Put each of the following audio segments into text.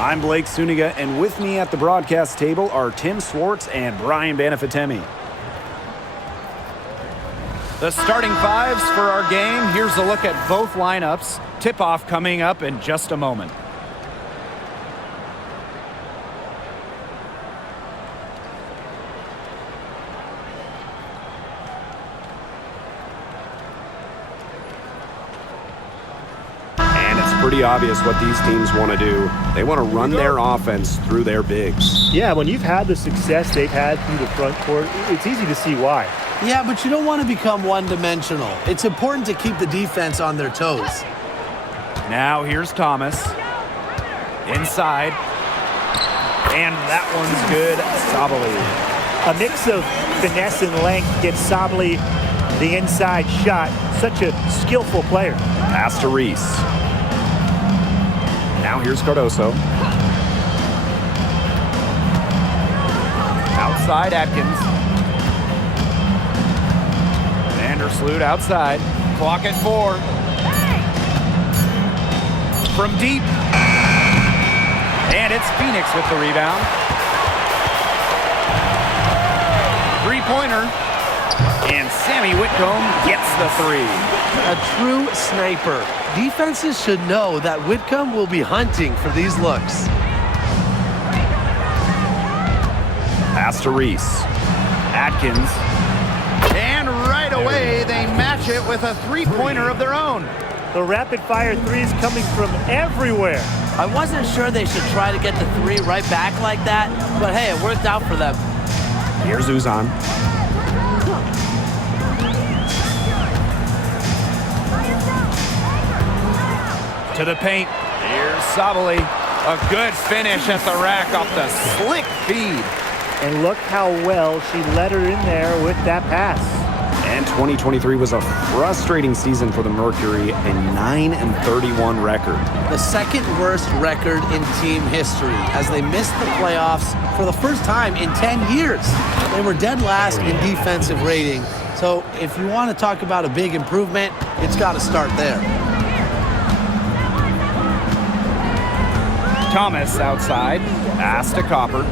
I'm Blake Suniga, and with me at the broadcast table are Tim Swartz and Brian Banafitemi. The starting fives for our game. Here's a look at both lineups. Tip-off coming up in just a moment. Pretty obvious what these teams want to do. They want to run their offense through their bigs. Yeah, when you've had the success they've had through the front court, it's easy to see why. Yeah, but you don't want to become one-dimensional. It's important to keep the defense on their toes. Now here's Thomas. Inside. And that one's good. Sabally. A mix of finesse and length gets Sabally the inside shot. Such a skillful player. Pass to Reese. Now here's Cardoso. Outside Atkins. Vandersloot outside. Clock at 4. From deep. And it's Phoenix with the rebound. Three-pointer. And Sammy Whitcomb gets the 3. A true sniper. Defenses should know that Whitcomb will be hunting for these looks. Pass to Reese. Atkins. And right away, they match it with a three-pointer of their own. The rapid-fire threes coming from everywhere. I wasn't sure they should try to get the 3 right back like that, but hey, it worked out for them. Here's Uzan. To the paint. Here's Sabally. A good finish at the rack off the slick feed. And look how well she led her in there with that pass. And 2023 was a frustrating season for the Mercury, a 9-31 record. The second worst record in team history as they missed the playoffs for the first time in 10 years. They were dead last in defensive rating. So if you want to talk about a big improvement, it's got to start there. Thomas outside. Pass to Copper.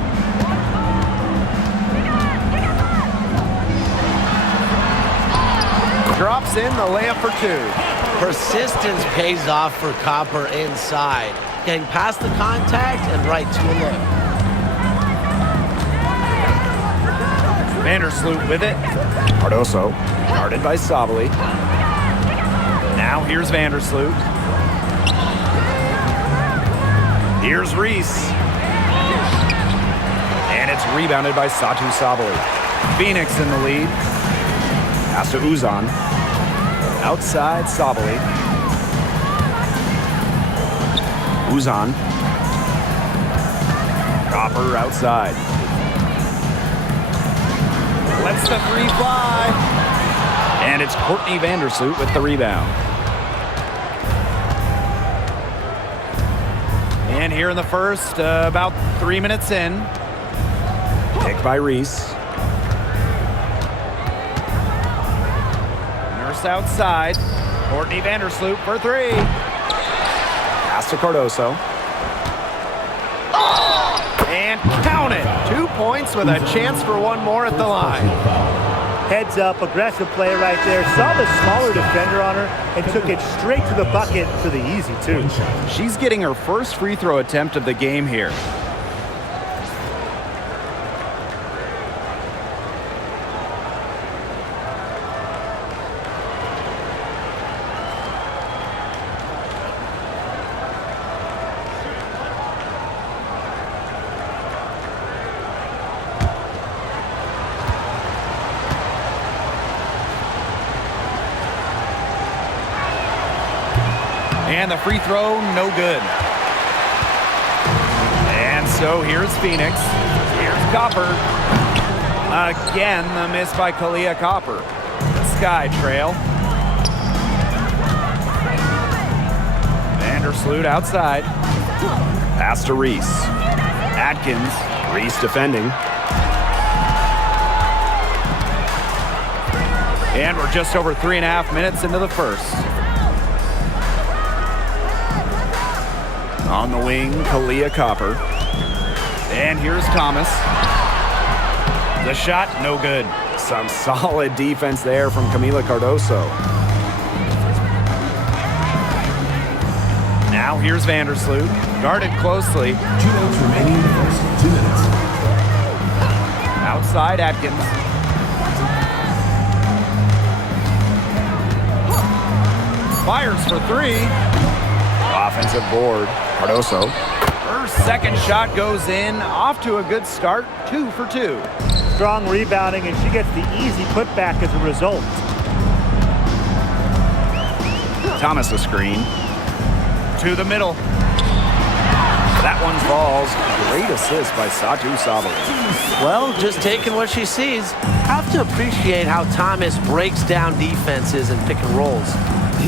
Drops in the layup for 2. Persistence pays off for Copper inside. Getting past the contact and right to a look. Vandersloot with it. Cardoso. Guarded by Sabally. Now here's Vandersloot. Here's Reese. And it's rebounded by Satu Sabally. Phoenix in the lead. Pass to Uzan. Outside Sabally. Uzan. Copper outside. Lets the 3 fly. And it's Courtney Vandersloot with the rebound. And here in the first, about 3 minutes in. Picked by Reese. Nurse outside. Courtney Vandersloot for 3. Pass to Cardoso. And count it. 2 points with a chance for one more at the line. Heads up, aggressive play right there. Saw the smaller defender on her and took it straight to the bucket for the easy 2. She's getting her first free throw attempt of the game here. And the free throw, no good. And so here's Phoenix. Here's Copper. Again, the miss by Kalia Copper. The Sky Trail. Vandersloot outside. Pass to Reese. Atkins. Reese defending. And we're just over 3.5 minutes into the first. On the wing, Kalia Copper. And here's Thomas. The shot, no good. Some solid defense there from Camila Cardoso. Now here's Vandersloot, guarded closely. 2 minutes remaining in the first. 2 minutes. Outside Atkins. Fires for 3. Offensive board. Cardoso. Her second shot goes in. Off to a good start. 2 for 2. Strong rebounding, and she gets the easy putback as a result. Thomas a screen. To the middle. That one falls. Great assist by Satou Sabali. Well, just taking what she sees. Have to appreciate how Thomas breaks down defenses and pick and rolls.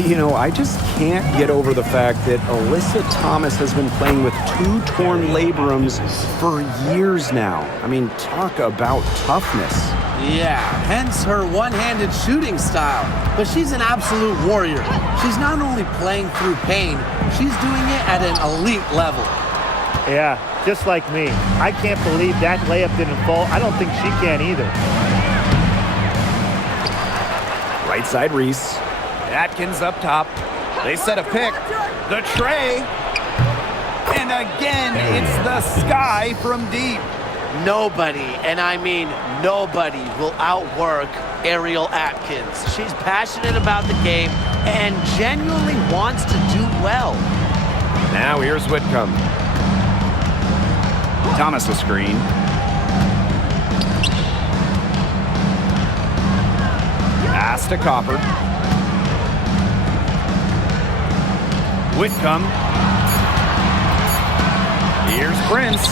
You know, I just can't get over the fact that Alyssa Thomas has been playing with 2 torn labrums for years now. I mean, talk about toughness. Yeah, hence her one-handed shooting style. But she's an absolute warrior. She's not only playing through pain, she's doing it at an elite level. Yeah, just like me. I can't believe that layup didn't fall. I don't think she can either. Right side Reese. Atkins up top. They set a pick. The tray. And again, it's the sky from deep. Nobody, and I mean nobody, will outwork Ariel Atkins. She's passionate about the game and genuinely wants to do well. Now here's Whitcomb. Thomas a screen. Pass to Copper. Whitcomb. Here's Prince.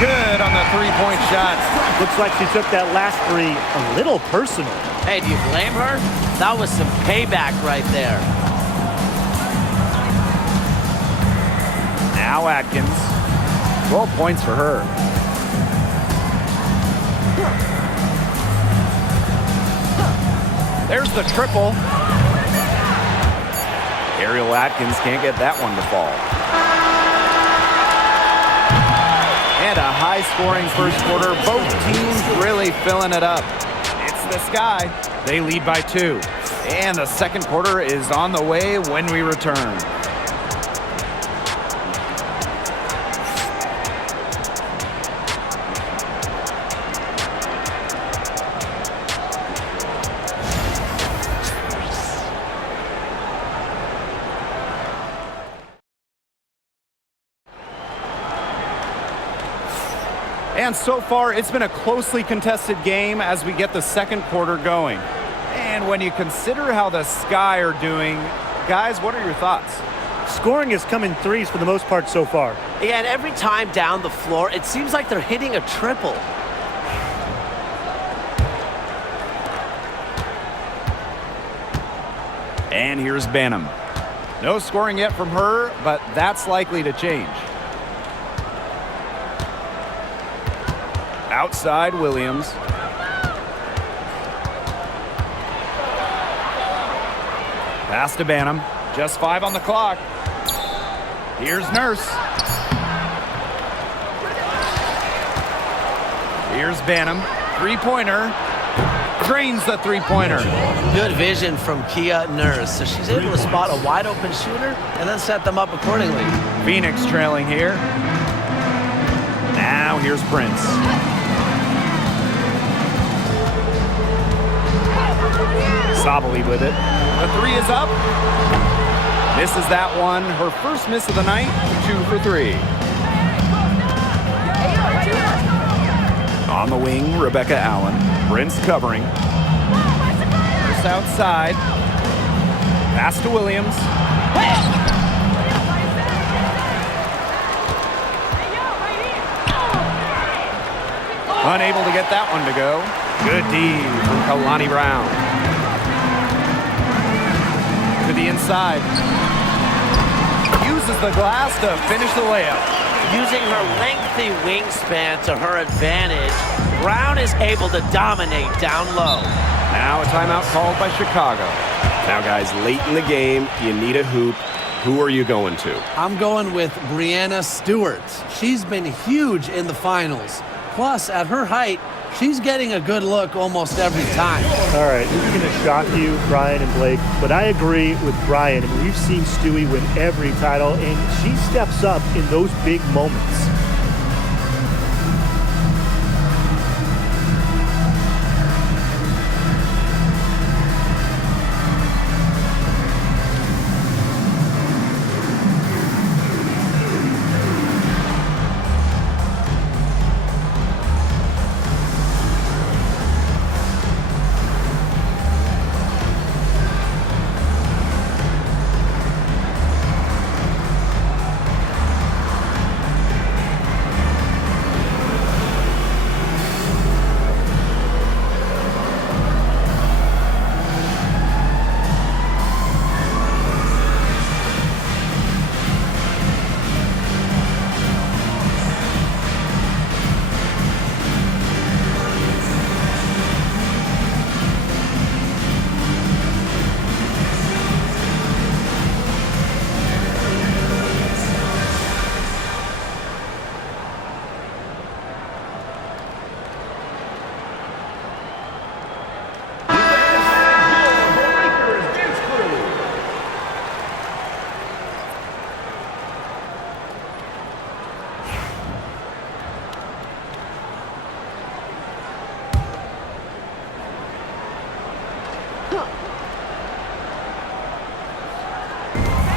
Good on the three-point shot. Looks like she took that last 3 a little personal. Hey, do you blame her? That was some payback right there. Now Atkins. 12 points for her. There's the triple. Ariel Atkins can't get that one to fall. And a high-scoring first quarter. Both teams really filling it up. It's the Sky. They lead by 2. And the second quarter is on the way when we return. And so far, it's been a closely contested game as we get the second quarter going. And when you consider how the Sky are doing, guys, what are your thoughts? Scoring has come in 3s for the most part so far. Yeah, and every time down the floor, it seems like they're hitting a triple. And here's Banham. No scoring yet from her, but that's likely to change. Outside Williams. Pass to Banham. Just 5 on the clock. Here's Nurse. Here's Banham. Three-pointer. Drains the three-pointer. Good vision from Kia Nurse. So she's able to spot a wide-open shooter and then set them up accordingly. Phoenix trailing here. Now here's Prince. Sabali with it. The 3 is up. Misses that one. Her first miss of the night. 2 for 3. On the wing, Rebecca Allen. Prince covering. First outside. Pass to Williams. Unable to get that one to go. Good D from Kalani Brown. To the inside. Uses the glass to finish the layup. Using her lengthy wingspan to her advantage, Brown is able to dominate down low. Now a timeout called by Chicago. Now, guys, late in the game, you need a hoop. Who are you going to? I'm going with Breanna Stewart. She's been huge in the finals. Plus, at her height, she's getting a good look almost every time. All right, this is going to shock you, Brian and Blake, but I agree with Brian. I mean, we've seen Stewie win every title, and she steps up in those big moments.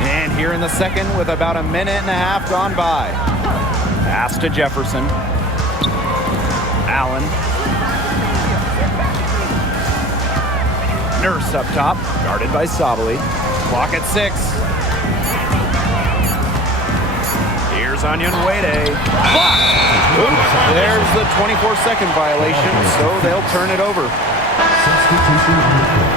And here in the second with about a minute and a half gone by. Pass to Jefferson. Allen. Nurse up top, guarded by Sabali. Clock at 6. Here's Onyenwere. Blocked. Oops, there's the 24-second violation, so they'll turn it over. Substitution on the floor.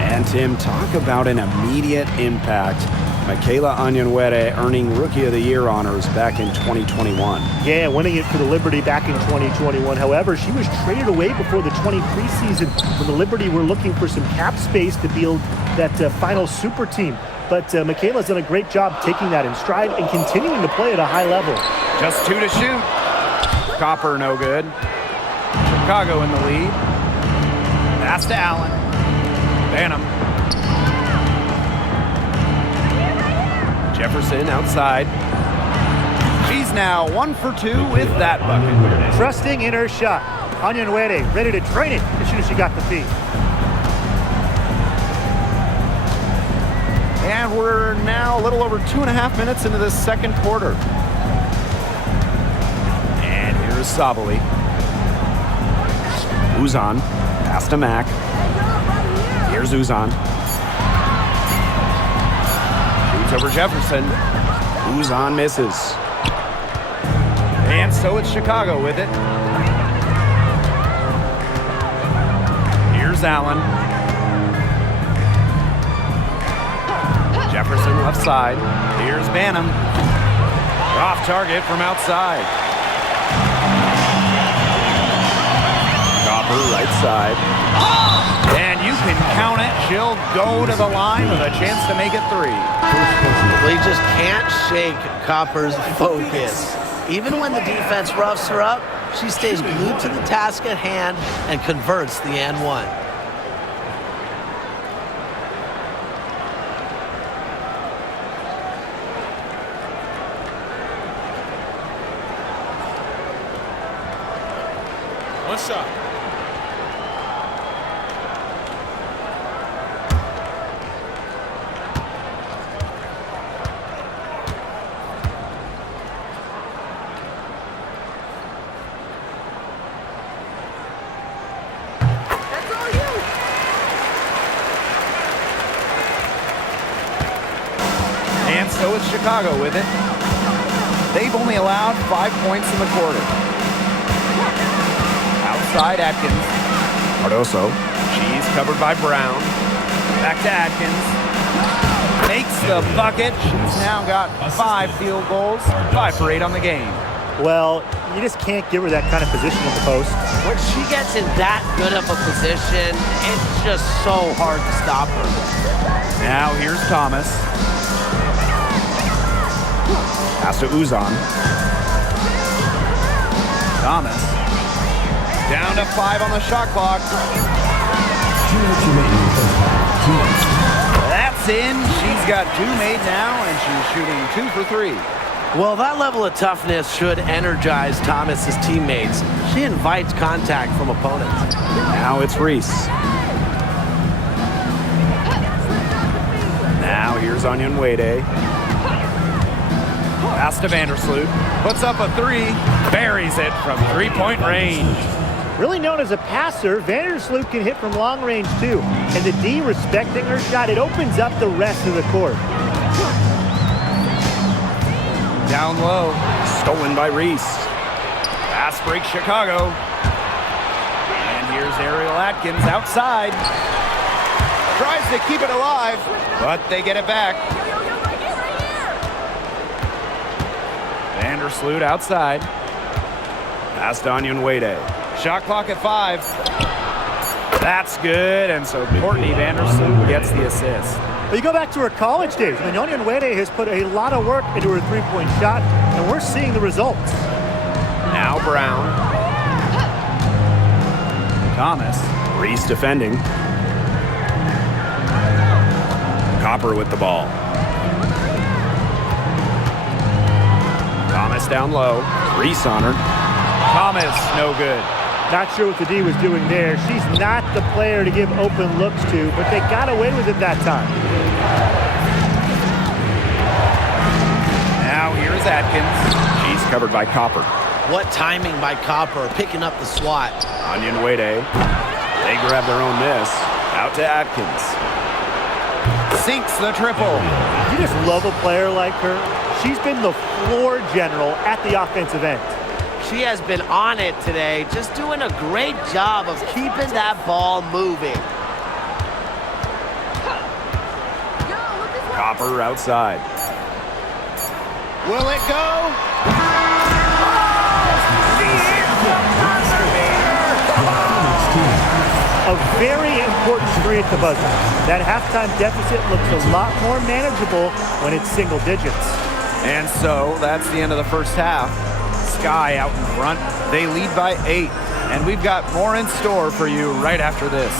And Tim, talk about an immediate impact. Michaela Onyenwere earning Rookie of the Year honors back in 2021. Yeah, winning it for the Liberty back in 2021. However, she was traded away before the 23 season when the Liberty were looking for some cap space to build that final super team. But Michaela's done a great job taking that in stride and continuing to play at a high level. Just 2 to shoot. Copper no good. Chicago in the lead. Pass to Allen. Banham. Jefferson outside. She's now 1 for 2 with that bucket. Trusting in her shot. Onyenwere ready to train it as soon as she got the feed. And we're now a little over 2.5 minutes into this second quarter. And here's Sabali. Uzan, pass to Mack. Here's Uzan. Shoots over Jefferson. Uzan misses. And so it's Chicago with it. Here's Allen. Jefferson left side. Here's Banham. Off target from outside. Copper right side. And you can count it. She'll go to the line with a chance to make it 3. They just can't shake Copper's focus. Even when the defense roughs her up, she stays glued to the task at hand and converts the and one. One shot. And so it's Chicago with it. They've only allowed 5 points in the quarter. Outside Atkins. Cardoso. She's covered by Brown. Back to Atkins. Makes the bucket. She's now got 5 field goals. 5 for 8 on the game. Well, You just can't give her that kind of position in the post. When she gets in that good of a position, it's just so hard to stop her. Now here's Thomas. Pass to Uzan. Thomas. Down to 5 on the shot clock. 2 minutes remaining in the first half. 2 minutes. That's in. She's got 2 made now, and she's shooting 2 for 3. Well, that level of toughness should energize Thomas's teammates. She invites contact from opponents. Now it's Reese. Now here's Onion Wade. Pass to Vandersloot. Puts up a 3. Buries it from 3-point range. Really known as a passer, Vandersloot can hit from long range too. And the D respecting her shot, it opens up the rest of the court. Down low. Stolen by Reese. Pass break Chicago. And here's Ariel Atkins outside. Tries to keep it alive, but they get it back. Vandersloot outside. Pass to Onion Wade. Shot clock at 5. That's good, and so Courtney Vandersloot gets the assist. But you go back to her college days. Onion Wade has put a lot of work into her three-point shot, and we're seeing the results. Now Brown. Thomas. Reese defending. Copper with the ball. Thomas down low. Reese on her. Thomas, no good. Not sure what the D was doing there. She's not the player to give open looks to, but they got away with it that time. Now here's Atkins. She's covered by Copper. What timing by Copper, picking up the swat. Onion Wade. They grab their own miss. Out to Atkins. Sinks the triple. You just love a player like her. She's been the floor general at the offensive end. She has been on it today, just doing a great job of keeping that ball moving. Copper outside. Will it go? A very important 3 at the buzzer. That halftime deficit looks a lot more manageable when it's single digits. And so that's the end of the first half. Sky out in front. They lead by 8. And we've got more in store for you right after this.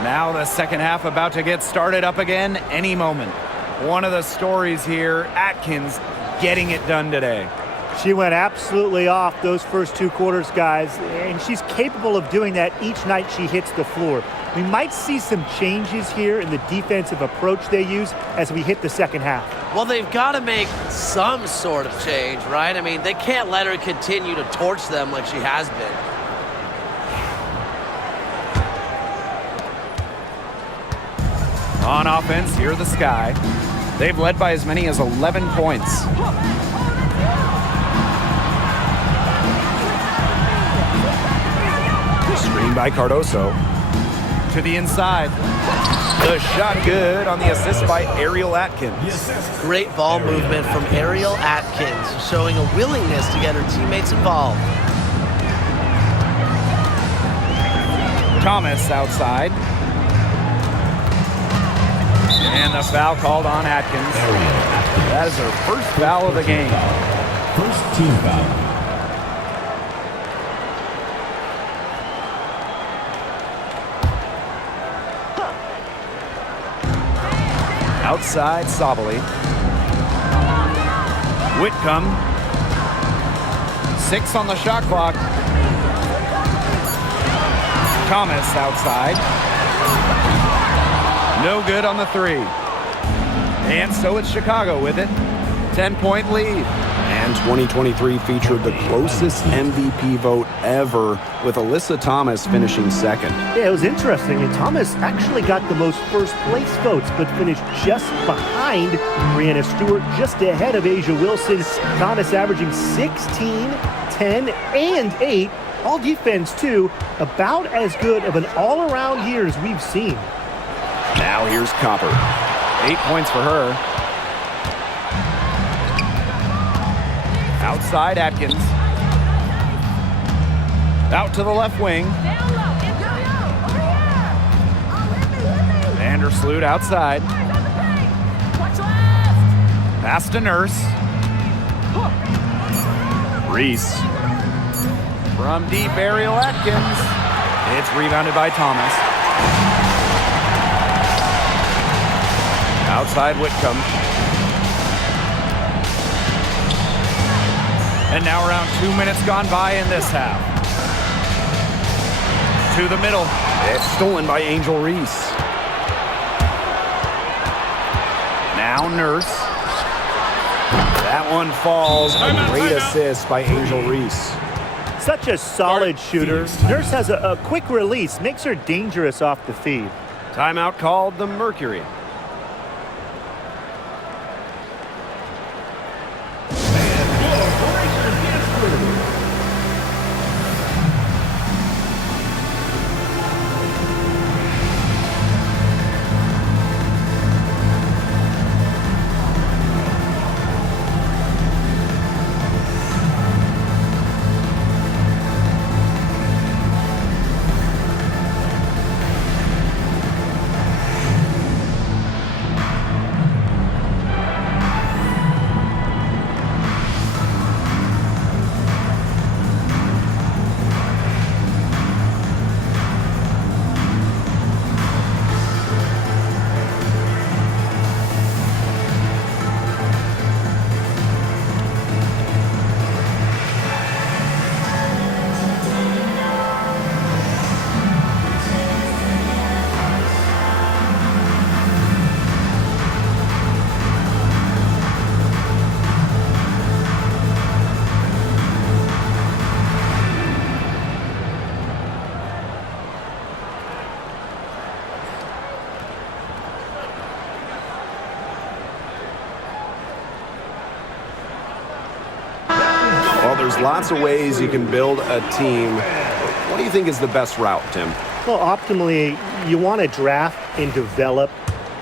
Now the second half about to get started up again any moment. One of the stories here, Atkins getting it done today. She went absolutely off those first 2 quarters, guys, and she's capable of doing that each night she hits the floor. We might see some changes here in the defensive approach they use as we hit the second half. Well, they've got to make some sort of change, right? I mean, they can't let her continue to torch them like she has been. On offense, here the Sky. They've led by as many as 11 points. Screen by Cardoso. To the inside. The shot good on the assist by Ariel Atkins. Great ball movement from Ariel Atkins, showing a willingness to get her teammates involved. Thomas outside. And the foul called on Atkins. That is her first foul of the game. First team foul. Outside, Sabali. Whitcomb. 6 on the shot clock. Thomas outside. No good on the 3. And so it's Chicago with it. 10-point lead. And 2023 featured the closest MVP vote ever, with Alyssa Thomas finishing second. Yeah, it was interesting. And Thomas actually got the most first place votes, but finished just behind Brianna Stewart, just ahead of Asia Wilson. Thomas averaging 16, 10, and 8. All defense, too. About as good of an all-around year as we've seen. Now here's Copper. 8 points for her. Outside Atkins. Out to the left wing. Vandersloot outside. Pass to Nurse. Reese. From deep, Ariel Atkins. It's rebounded by Thomas. Outside Whitcomb. And now around 2 minutes gone by in this half. To the middle. It's stolen by Angel Reese. Now Nurse. That one falls. A great assist by Angel Reese. Such a solid shooter. Nurse has a quick release, makes her dangerous off the feed. Timeout called the Mercury. Well, there's lots of ways you can build a team. What do you think is the best route, Tim? Well, optimally, you want to draft and develop,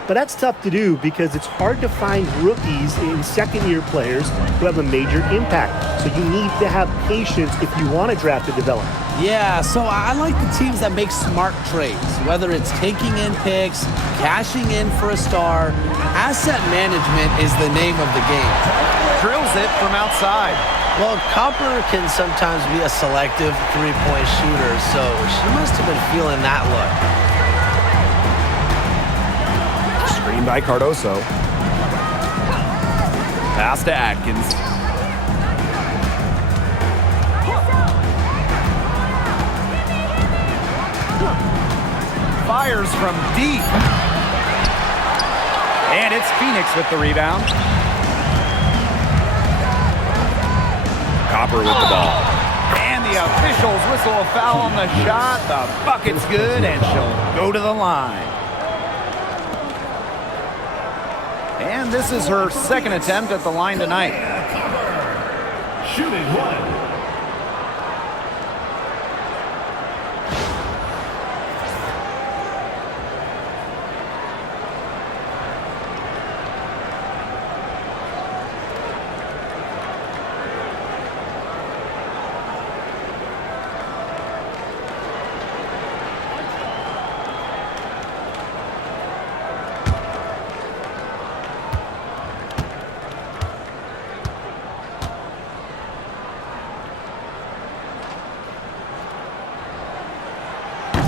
but that's tough to do because it's hard to find rookies and second-year players who have a major impact. So you need to have patience if you want to draft and develop. Yeah, so I like the teams that make smart trades, whether it's taking in picks, cashing in for a star. Asset management is the name of the game. Drills it from outside. Well, Copper can sometimes be a selective three-point shooter, so she must have been feeling that look. Screen by Cardoso. Pass to Atkins. Fires from deep. And it's Phoenix with the rebound. Copper with the ball. And the officials whistle a foul on the shot. The bucket's good, and she'll go to the line. And this is her second attempt at the line tonight. Shooting one.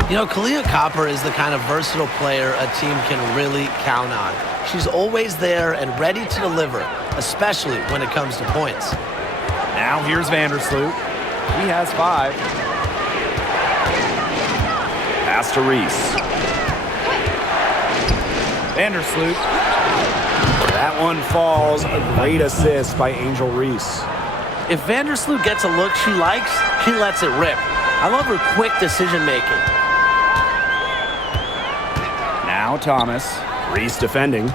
You know, Kalia Copper is the kind of versatile player a team can really count on. She's always there and ready to deliver, especially when it comes to points. Now here's Vandersloot. He has 5. Pass to Reese. Vandersloot. That one falls. A great assist by Angel Reese. If Vandersloot gets a look she likes, she lets it rip. I love her quick decision-making. Now Thomas. Reese defending.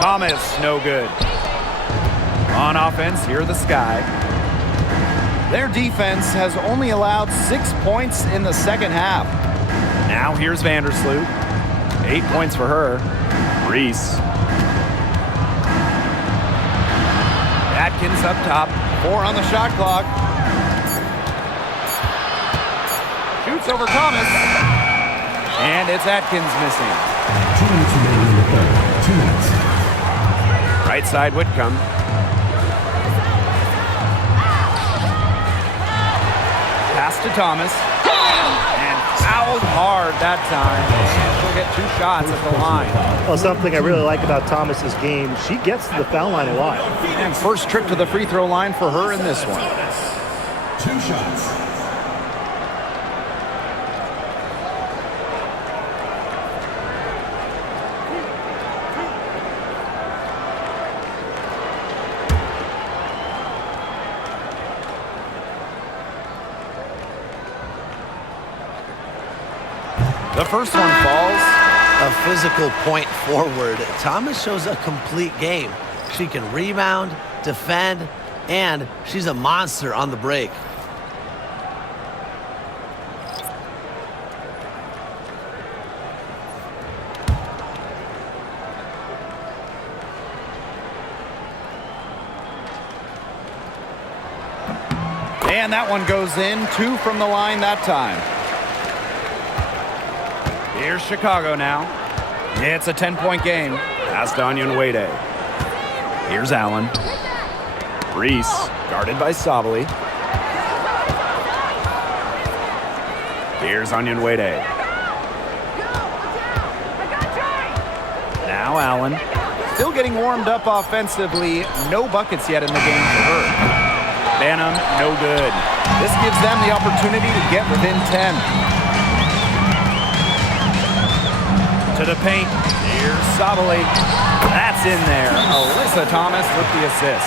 Thomas, no good. On offense, here the Sky. Their defense has only allowed 6 points in the second half. Now here's Vandersloot. 8 points for her. Reese. Atkins up top. 4 on the shot clock. Shoots over Thomas. And it's Atkins missing. 2 minutes remaining in the third. 2 minutes. Right side Whitcomb. Pass to Thomas. And fouled hard that time. And she'll get 2 shots at the line. Well, something I really like about Thomas's game, she gets to the foul line a lot. And first trip to the free throw line for her in this one. 2 shots. The first one falls. A physical point forward. Thomas shows a complete game. She can rebound, defend, and she's a monster on the break. And that one goes in. 2 from the line that time. Here's Chicago now. It's a 10-point game. Pass to Onion Wade. Here's Allen. Reese, guarded by Sabali. Here's Onion Wade. Now Allen. Still getting warmed up offensively. No buckets yet in the game for her. Banham, no good. This gives them the opportunity to get within 10. To the paint. Here's Sabali. That's in there. Alyssa Thomas with the assist.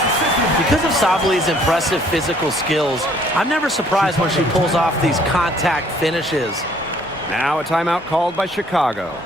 Because of Sabali's impressive physical skills, I'm never surprised when she pulls off these contact finishes. Now a timeout called by Chicago.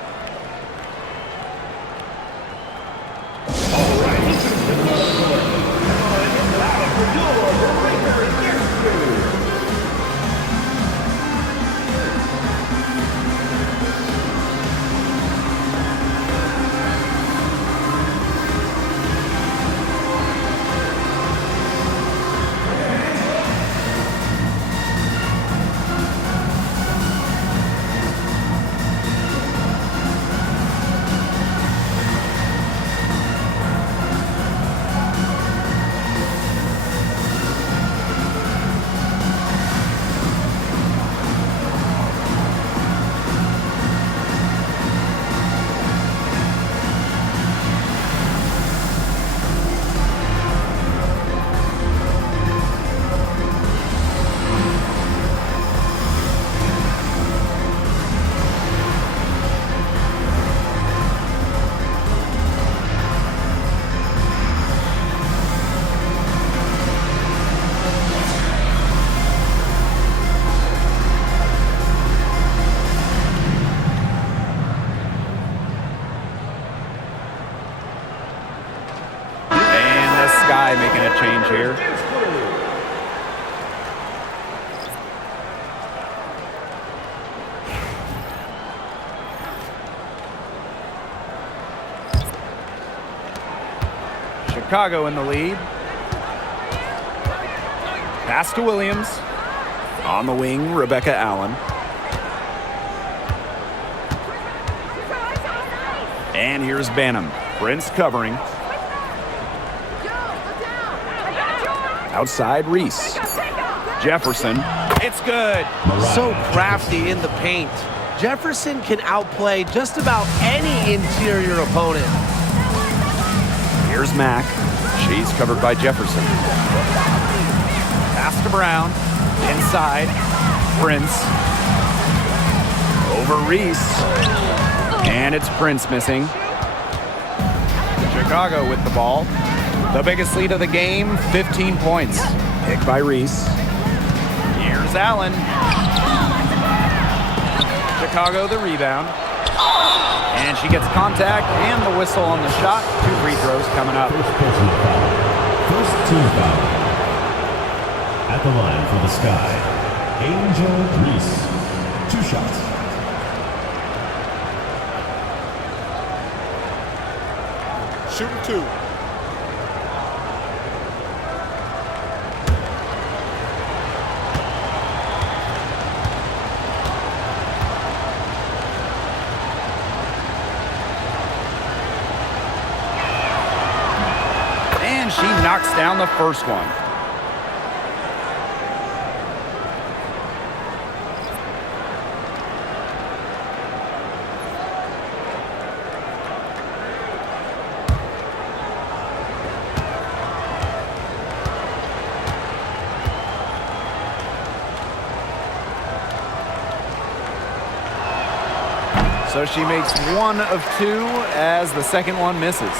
Making a change here. Chicago in the lead. Pass to Williams. On the wing, Rebecca Allen. And here's Banham. Prince covering. Outside Reese. Jefferson. It's good. So crafty in the paint. Jefferson can outplay just about any interior opponent. Here's Mack. She's covered by Jefferson. Pass to Brown. Inside. Prince. Over Reese. And it's Prince missing. Chicago with the ball. The biggest lead of the game, 15 points. Pick by Reese. Here's Allen. Chicago the rebound. And she gets contact and the whistle on the shot. 2 free throws coming up. First personal foul. First team foul. At the line for the Sky, Angel Reese. 2 shots. Shooting 2. And she knocks down the first one. So she makes 1 of 2 as the second one misses.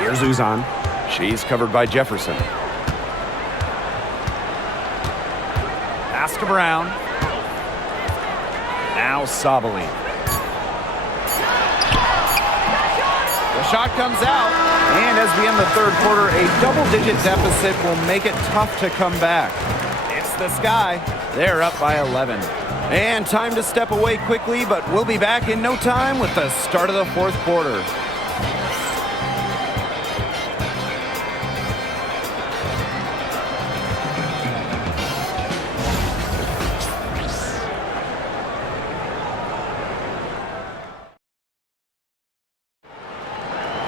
Here's Uzan. She's covered by Jefferson. Pass to Brown. Now Sabali. The shot comes out. And as we end the third quarter, a double-digit deficit will make it tough to come back. It's the Sky. They're up by 11. And time to step away quickly, but we'll be back in no time with the start of the fourth quarter.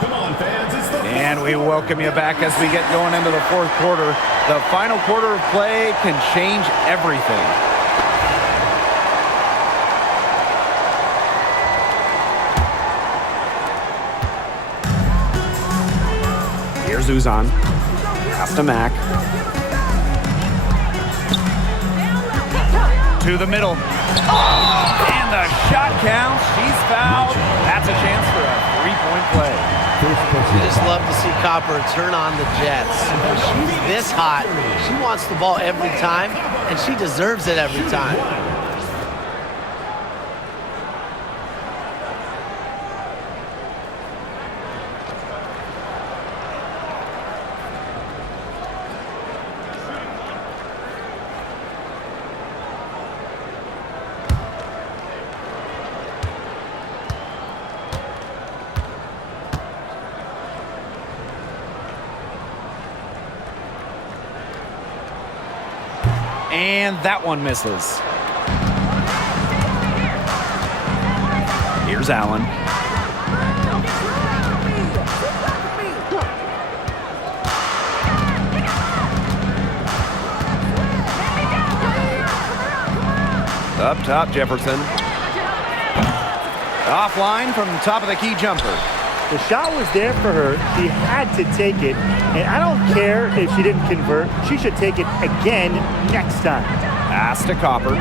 Come on, fans. It's the And we welcome you back as we get going into the fourth quarter. The final quarter of play can change everything. Here's Uzan. Pass to Mack. To the middle. And the shot counts. She's fouled. That's a chance for a 3-point play. first You personal just foul. love to see Copper turn on the Jets. When she's this hot, she wants the ball every time, and she deserves it every time. And that one misses. Here's Allen. Up top, Jefferson. Offline from the top of the key jumper. The shot was there for her. She had to take it. And I don't care if she didn't convert. She should take it again next time. Pass to Copper.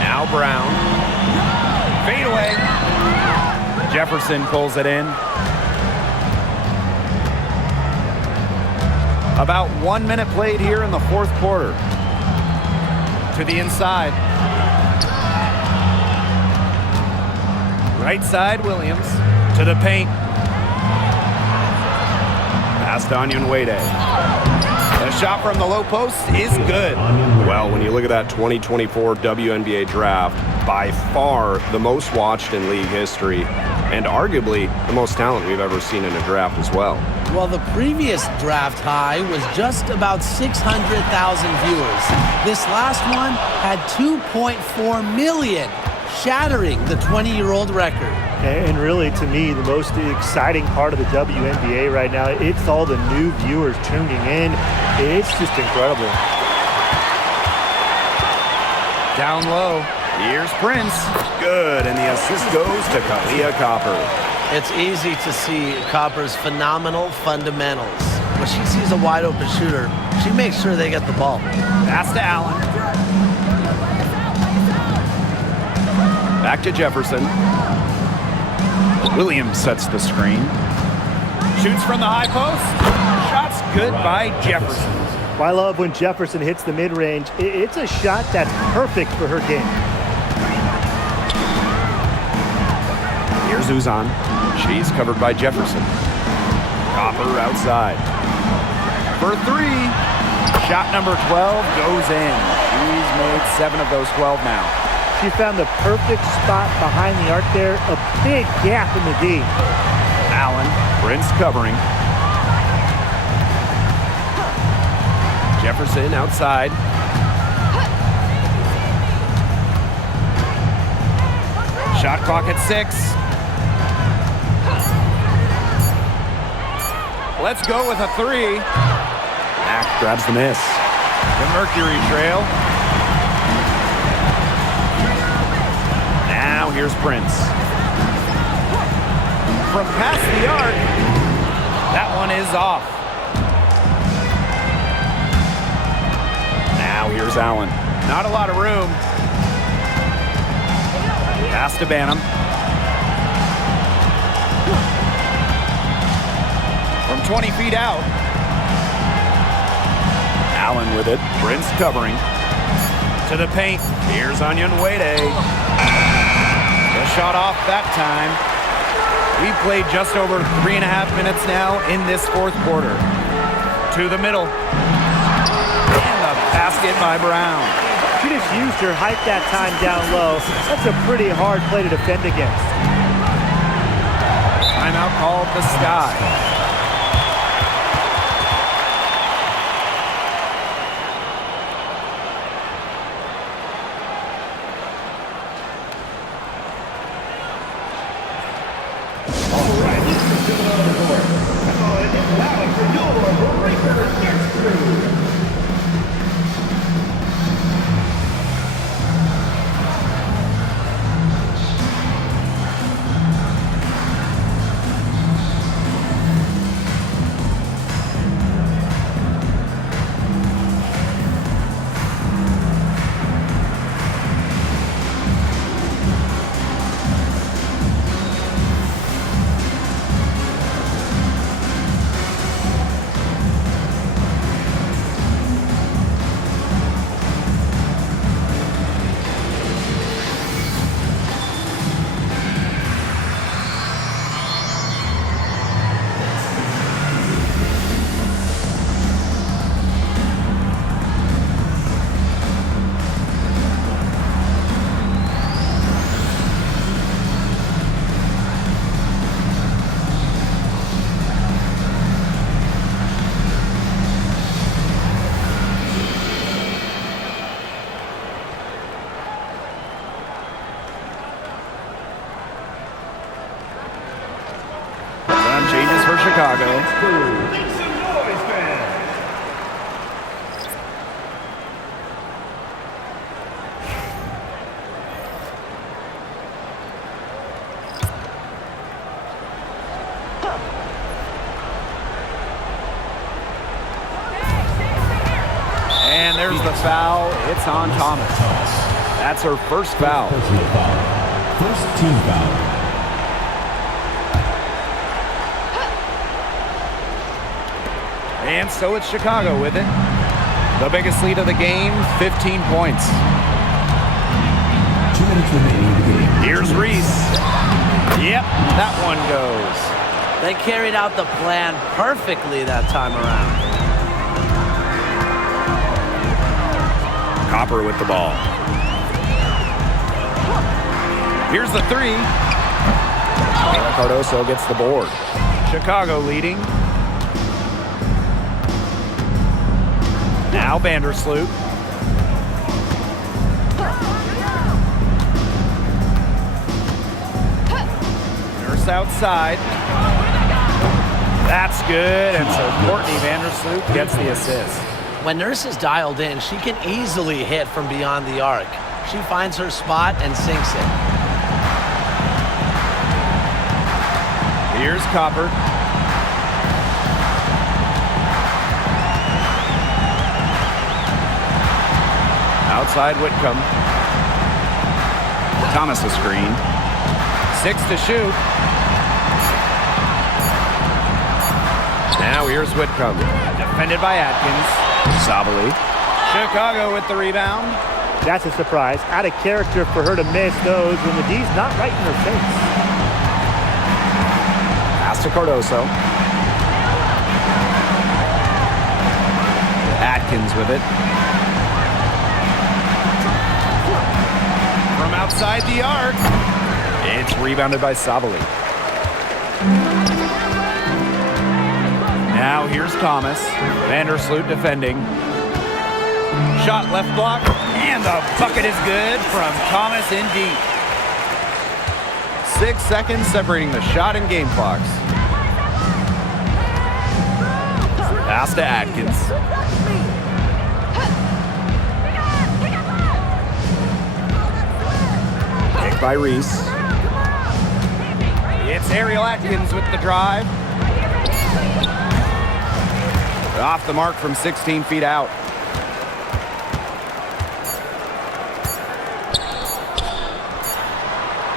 Now Brown. Fade away. Jefferson pulls it in. About 1 minute played here in the fourth quarter. To the inside. Right side, Williams. To the paint. Pass to Onyenwede. The shot from the low post is good. Well, when you look at that 2024 WNBA draft, by far the most watched in league history, and arguably the most talent we've ever seen in a draft as well. Well, the previous draft high was just about 600,000 viewers. This last one had 2.4 million, shattering the 20-year-old record. And really, to me, the most exciting part of the WNBA right now, it's all the new viewers tuning in. It's just incredible. Down low. Here's Prince. Good, and the assist goes to Kahleah Copper. It's easy to see Copper's phenomenal fundamentals. When she sees a wide open shooter, she makes sure they get the ball. Pass to Allen. Back to Jefferson. Williams sets the screen. Shoots from the high post. Shot's good by Jefferson. I love when Jefferson hits the mid-range. It's a shot that's perfect for her game. Here's Uzan. She's covered by Jefferson. Copper outside. For three. Shot number 12 goes in. She's made 7 of those 12 now. She found the perfect spot behind the arc there. A big gap in the D. Allen. Prince covering. Jefferson outside. Shot clock at 6. Let's go with a 3. Mack grabs the miss. The Mercury trail. Now here's Prince. From past the arc. That one is off. Now here's Allen. Not a lot of room. Pass to Banham. From 20 feet out. Allen with it. Prince covering. To the paint. Here's Onyenwere. The shot off that time. We've played just over 3.5 minutes now in this fourth quarter. To the middle. And the basket by Brown. She just used her height that time down low. That's a pretty hard play to defend against. Timeout called the Sky. Changes for Chicago. And there's the foul. It's on Thomas. That's her first foul. First team foul. And so it's Chicago with it. The biggest lead of the game, 15 points. 2 minutes remaining in the game. Here's Reese. Yep, that one goes. They carried out the plan perfectly that time around. Copper with the ball. Here's the 3. Cardoso gets the board. Chicago leading. Now Vandersloot. Nurse outside. That's good, and so Courtney Vandersloot gets the assist. When Nurse is dialed in, she can easily hit from beyond the arc. She finds her spot and sinks it. Here's Copper. Outside Whitcomb. Thomas a screen. 6 to shoot. Now here's Whitcomb. Defended by Atkins. Sabali. Chicago with the rebound. That's a surprise. Out of character for her to miss those when the D's not right in her face. Pass to Cardoso. Atkins with it. From outside the arc. It's rebounded by Sabali. Now here's Thomas. Vandersloot defending. Shot left block. And the bucket is good from Thomas in deep. 6 seconds separating the shot and game clocks. Pass to Atkins. Picked by Reese. It's Ariel Atkins with the drive. Off the mark from 16 feet out.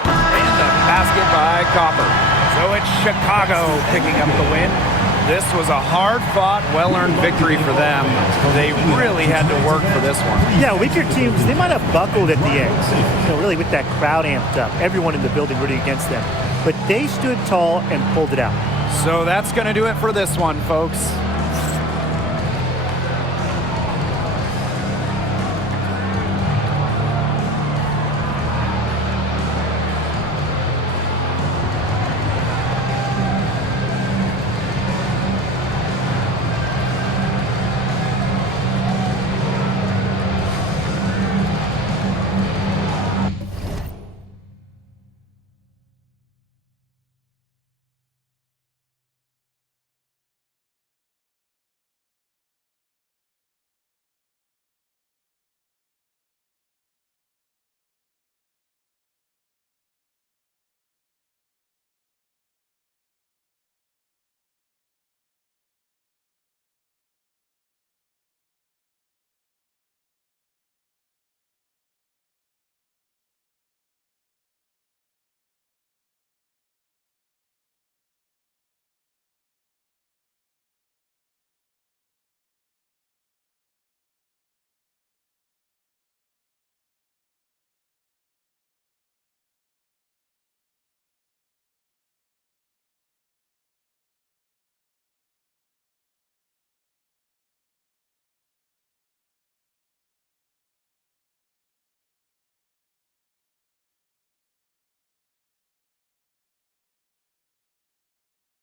And the basket by Copper. So it's Chicago picking up the win. This was a hard-fought, well-earned victory for them. They really had to work for this one. Yeah, weaker teams, they might have buckled at the end. Really with that crowd amped up. Everyone in the building rooting against them. But they stood tall and pulled it out. So that's going to do it for this one, folks.